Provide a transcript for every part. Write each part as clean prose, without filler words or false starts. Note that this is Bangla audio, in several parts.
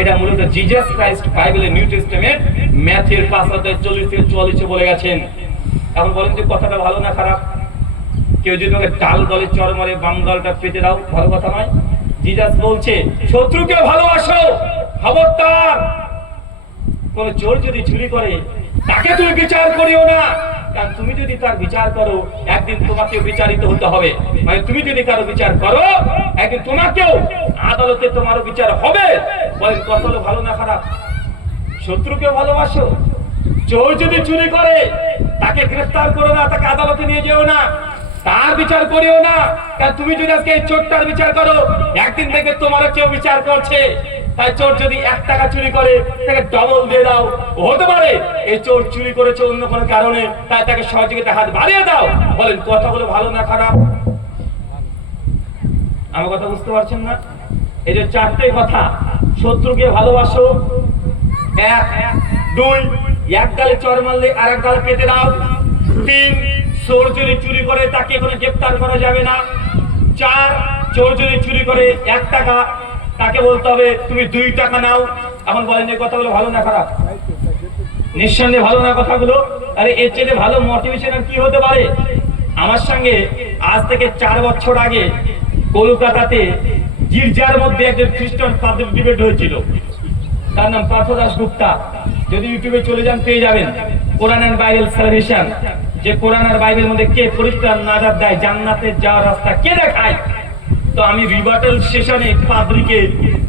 এটা মূলত জিজাস ক্রাইস্ট বাইবেলের নিউ টেস্টামেন্ট ম্যাথের 5:40-44 বলে গেছেন। এখন বলেন যে কথাটা ভালো না খারাপ? কেউ যদি তোমাকে ডাল গলে চড় মারে বাম গালটা পেতে দাও, ভালো কথা নয়? জিজাস বলছে শত্রুকে ভালোবাসো, খবরদার কোন চোর যদি চুরি করে তাকে তুমি বিচার করিও না, কারণ তুমি যদি তার বিচার করো একদিন তোমাকেও বিচারিত হতে হবে। মানে তুমি যদি কারো বিচার করো একদিন তোমাকেও আদালতে তোমারও বিচার হবে। বলেন কথা হলো ভালো না খারাপ? শত্রুকে ভালোবাসো, চোর যদি চুরি করে তাকে গ্রেফতার করো না, তাকে আদালতে নিয়ে যেও না, তার বিচার করিও না, কারণ তুমি যদি আজকে এই চোরটার বিচার করো একদিন থেকে তোমারও কেউ বিচার করছে। তাই চোর যদি 1 টাকা চুরি করে তাকে ডবল দিয়ে দাও। হতে পারে এই চোর চুরি করেছে অন্য কোনো কারণে, তাই তাকে সহযোগিতা হাত বাড়িয়ে দাও। বলেন কথাগুলো ভালো না খারাপ? আমার কথা বুঝতে পারছেন না? এই যে 4টে কথা, শত্রুকে ভালোবাসো 1, 2, এক গালে চড় মারলে আর এক গালে পেতে দাও, 3, চোর যদি চুরি করে তাকে কোনো গ্রেফতার করা যাবে না, 4, চোর যদি চুরি করে 1 টাকা তাকে বলতে হবে তুমি 2 টাকা নাও। এখন বলেন এই কথাগুলো ভালো না খারাপ? নিঃসন্দেহে ভালো না কথাগুলো? আরে এর চেয়ে ভালো মোটিভেশন আর কি হতে পারে? আমার সঙ্গে আজ থেকে 4 বছর আগে কলকাতাতে গির্জার মধ্যে একজন খ্রিস্টান পাদ্রী ডিবেট হয়েছিল। তার নাম পার্থ দাশগুপ্তা। যদি ইউটিউবে চলে যান পেয়ে যাবেন, কোরআন এন্ড বাইবেল সালভেশন, যে কোরআন আর বাইবেল মধ্যে কে পরিত্রাণ নাজাত দেয়, জান্নাতে যাওয়ার রাস্তা কে দেখায়। তো আমি রিবাটাল সেশনে পাদ্রীকে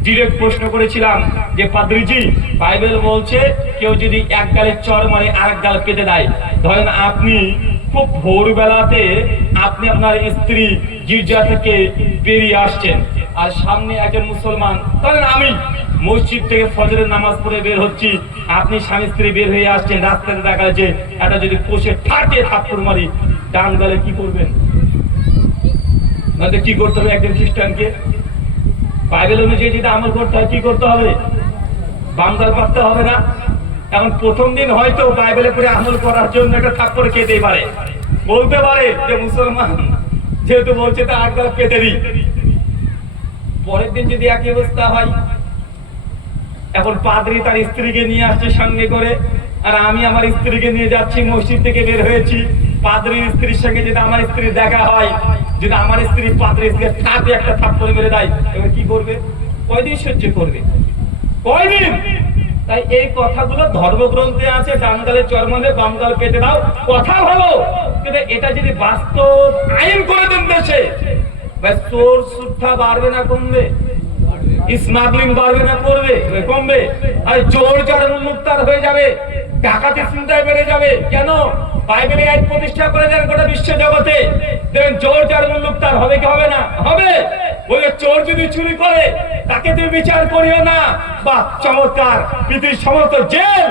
ডিরেক্ট প্রশ্ন করেছিলাম যে পাদ্রীজি, বাইবেল বলছে কেউ যদি 1 গালে চড় মারে আরেক গাল পেতে দেয়, ধরেন আপনি খুব ভোরবেলাতে আপনি আপনার স্ত্রী গির্জা থেকে বেরিয়ে আসছেন, আর সামনে একজন মুসলমান, ধরেন আমি মসজিদ থেকে ফজরের নামাজ পড়ে বের হচ্ছি, আপনি স্বামী স্ত্রী বের হয়ে আসছেন, রাস্তাতে দেখা যাচ্ছে এটা যদি কষে ঠাটে থাপ্পড় মারি, ডান গালে কি করবেন? কি করতে হবে একজন খ্রিস্টানকে? বাইবেল অনুযায়ী যদি আমল করতে হয় কি করতে হবে? বাম গাল পাততে হবে না? এখন প্রথম দিন হয়তো বাইবেলে পড়ে আমল করার জন্য একটা থাপ্পড় খেতেই পারে, বলতে পারে যে মুসলমান যেহেতু বলছে তা 8 গাল পেতে দিই। পরের দিন যদি একই অবস্থা হয়, এখন পাদ্রী তার স্ত্রীকে নিয়ে আসছে সঙ্গে করে, আর আমি আমার স্ত্রীকে নিয়ে যাচ্ছি, মসজিদ থেকে বের হয়েছি, পাদ্রীর স্ত্রীর সঙ্গে যদি আমার স্ত্রীর দেখা হয়, যদি আমার স্ত্রী পাদ্রীর স্ত্রীর ঠাটে একটা থাপ্পড় মেরে দেয়, এবার কি করবে? কয়দিন সহ্য করবে? কয়দিন? তাই এই কথাগুলো ধর্মগ্রন্থে আছে, ডান গালে চড় মারলে বাম গাল পেতে দাও, কথা ভালো, কিন্তু এটা যদি বাস্তব আইন করে দেন দেশে, চোর সুদ্ধা বাড়বে না কমবে? স্মাগলিং বাড়বে না করবে? কমবে। আর জোর যার উন্মুক্তার হয়ে যাবে, ডাকাতি চিন্তায় বেড়ে যাবে। কেন? বাইবেলে আইন প্রতিষ্ঠা করে দেন গোটা বিশ্ব জগতে, দেখবেন জোর যার উন্মুক্তার হবে কি হবে না? হবে। ওই চোর যদি চুরি করে তাকে তুমি বিচার করিও না, বা চমৎকার, পৃথিবীর সমস্ত জেল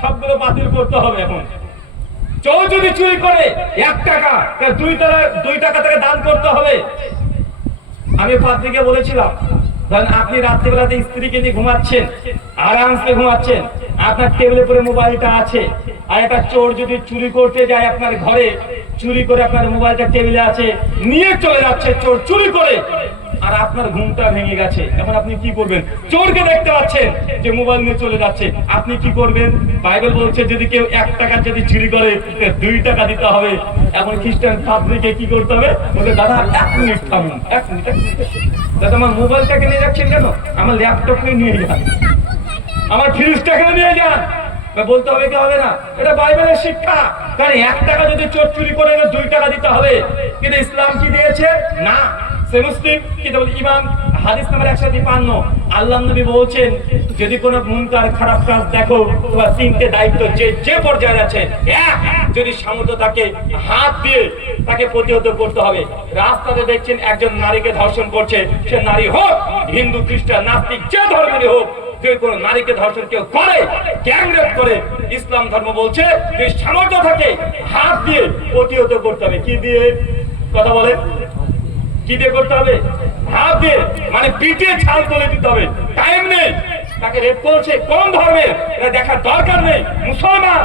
সবগুলো বাতিল করতে হবে। এখন চোর যদি চুরি করে 1 টাকা, 2 টাকা তাকে দান করতে হবে। আমি পাদ্রীকে বলেছিলাম, ধরেন আপনি রাত্রিবেলাতে স্ত্রীকে নিয়ে ঘুমাচ্ছেন, আরামসে ঘুমাচ্ছেন, আপনার টেবিলের উপরে মোবাইলটা আছে, আর একটা চোর যদি চুরি করতে যায় আপনার ঘরে, চুরি করে আপনার মোবাইলটা টেবিলে আছে, নিয়ে চলে যাচ্ছে চোর চুরি করে, আর আপনার ঘুমটা ভেঙে গেছে, এখন আপনি কি করবেন? চোরকে দেখতে পাচ্ছেন যে মোবাইল নিয়ে চলে যাচ্ছে, আপনি কি করবেন? বাইবেল বলছে যদি কেউ 1 টাকা যদি চুরি করে 2 টাকা দিতে হবে। এখন খ্রিস্টান পাদ্রীকে কি করতে হবে? বলে দাদা 1 মিনিট থামুন, 1 মিনিট, দাদা আমার মোবাইলটাকে নিয়ে যাচ্ছেন কেন? আমার ল্যাপটপকে নিয়ে যান, আমার ফ্রিজটাকে নিয়ে যান। বলতে হবে কি হবে না? এটা বাইবেলের শিক্ষা। কারণ 1 টাকা যদি চোর চুরি করে 2 টাকা দিতে হবে, কিন্তু ইসলাম কি দিয়েছে? না। মুসলিম কিতাব ইমাম হাদিস নাম্বার 153, আল্লাহর নবী বলছেন যদি কোনো মুনকার খারাপ কাজ দেখো, তোমার 3টে দায়িত্ব যে পর্যায়ে আছে, 1, যদি সামর্থ্য থাকে হাত দিয়ে তাকে প্রতিহত করতে হবে। রাস্তাতে দেখছেন একজন নারীকে ধর্ষণ করছে, সে নারী হোক, হিন্দু, খ্রিস্টান, নাস্তিক, যে ধর্মেরই হোক, যদি কোনো নারীকে ধর্ষণ কেউ করে, গ্যাং রেপ করে, ইসলাম ধর্ম বলছে যে সামর্থ্য থাকে হাত দিয়ে প্রতিহত করতে হবে। কি দিয়ে? কথা বলেন, কি দিয়ে করতে হবে? হাত দিয়ে, মানে পিটিয়ে ছাল তুলে দিতে হবে। টাইম নেই, তাকে রেপ করছে কোন ধর্মের এটা দেখার দরকার নেই। মুসলমান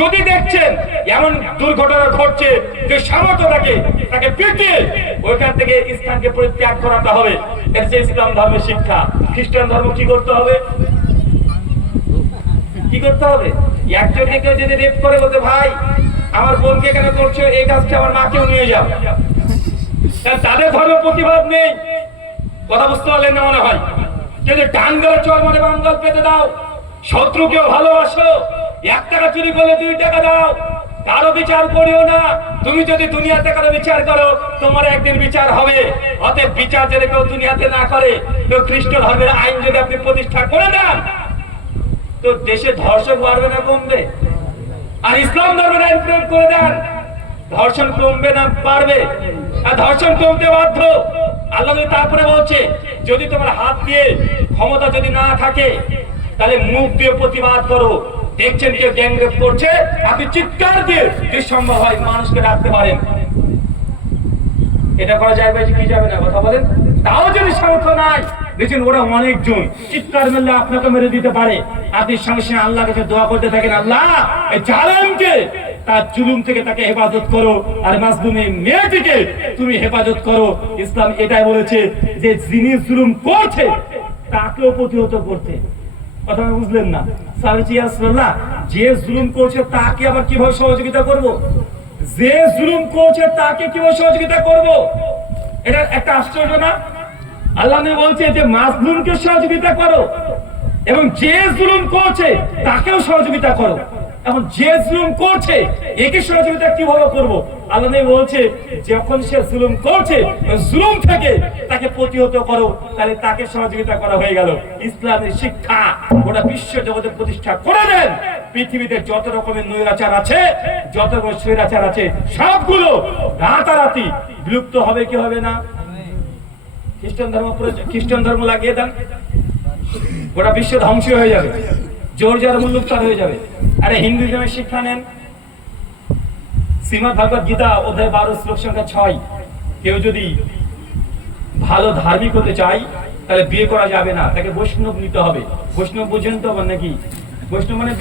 যদি দেখছেন এমন দুর্ঘটনা ঘটছে যে সামর্থ্য থাকে, তাকে পিটিয়ে ওইখান থেকে স্থানকে পরিত্যাগ করাতে হবে। এটা হচ্ছে ইসলাম ধর্মের শিক্ষা। খ্রিস্টান ধর্ম কি করতে হবে? কি করতে হবে? একজনকে কেউ যদি রেপ করে বলতে ভাই আমার বোনকে কেন করছো, এই কাজটা আমার মাকেও নিয়ে যাও, তাদের ধর্ম প্রতিবাদ নেই। কথা বুঝতে পারলেন না মনে হয়? কেউ যে ডান গালে চল মানে বাম গাল পেতে দাও, শত্রুকেও ভালোবাসো, 1 টাকা চুরি করলে 2 টাকা দাও, কারো বিচার করিও না। তুমি যদি দুনিয়াতে কারো বিচার করো তোমার একদিন বিচার হবে। অতএব বিচার যদি কেউ দুনিয়াতে না করে, কেউ খ্রিস্ট ধর্মের আইন যদি আপনি প্রতিষ্ঠা করে দেন, তো দেশে ধর্ষণ বাড়বে না কমবে? আর ইসলাম ধর্মের আইন প্রয়োগ করে দেন, ধর্ষণ কমবে না বাড়বে? আর ধর্ষণ কমতে বাধ্য। আল্লাহ তারপরে বলছে যদি তোমার হাত দিয়ে ক্ষমতা যদি না থাকে তাহলে মুখ দিয়ে প্রতিবাদ করো। দেখছেন কেউ গ্যাংরেপ করছে, আপনি চিৎকার দিয়ে যদি সম্ভব হয় মানুষকে ডাকতে পারেন। এটা করা যাবে কি যাবে না কথা বলেন? তাও যদি সামর্থ্য নাই, দেখছেন ওরা অনেকজন চিৎকার মেরলে আপনাকে মেরে দিতে পারে। আপনি সঙ্গে সঙ্গে আল্লাহর কাছে দোয়া করতে থাকেন, আল্লাহ এই জালেমকে তার জুলুম থেকে তাকে হেফাজত করো, আর মাজলুমের মেয়েটিকে তুমি হেফাজত করো। ইসলাম এটাই বলেছে যে যিনি জুলুম করছে তাকেও প্রতিহত করতে। কথা বুঝলেন না? রাসূলুল্লাহ যে জুলুম করছে তাকে আবার কিভাবে সহযোগিতা করব? যে জুলুম করছে তাকে কিভাবে সহযোগিতা করব? এটা একটা আশ্চর্য না? আল্লাহ বলছে যে মাজলুমকে সহযোগিতা করো এবং যে জুলুম করছে তাকেও সহযোগিতা করো। এখন যে জুলুম করছে একে সহযোগিতা কিভাবে করব? আল্লাহ বলছে যখন সে জুলুম করছে জুলুম থেকে তাকে প্রতিহত করো, তাহলে তাকে সহযোগিতা করা হয়ে গেল। ইসলামের শিক্ষা গোটা বিশ্ব জগতে প্রতিষ্ঠা করে দেন। পৃথিবীতে যত রকমের নৈরাচার আছে, যত রকমের স্বৈরাচার আছে, সবগুলো রাতারাতি বিলুপ্ত হবে কি হবে না? খ্রিস্টান ধর্ম লাগিয়ে দেন, গোটা বিশ্ব ধ্বংস হয়ে যাবে, জর্জার মুল্লুকতার হয়ে যাবে। আরে হিন্দুইজমের শিক্ষা নেন, শ্রীমদ্ ভগবদ গীতা অধ্যায় 12 শ্লোক সংখ্যা 6, কেউ যদি ভালো ধার্মিক হতে চায় তাহলে বিয়ে করা যাবে না, তাকে বৈষ্ণব নিতে হবে। বৈষ্ণব বুঝেন তো নাকি? বৈষ্ণব মানে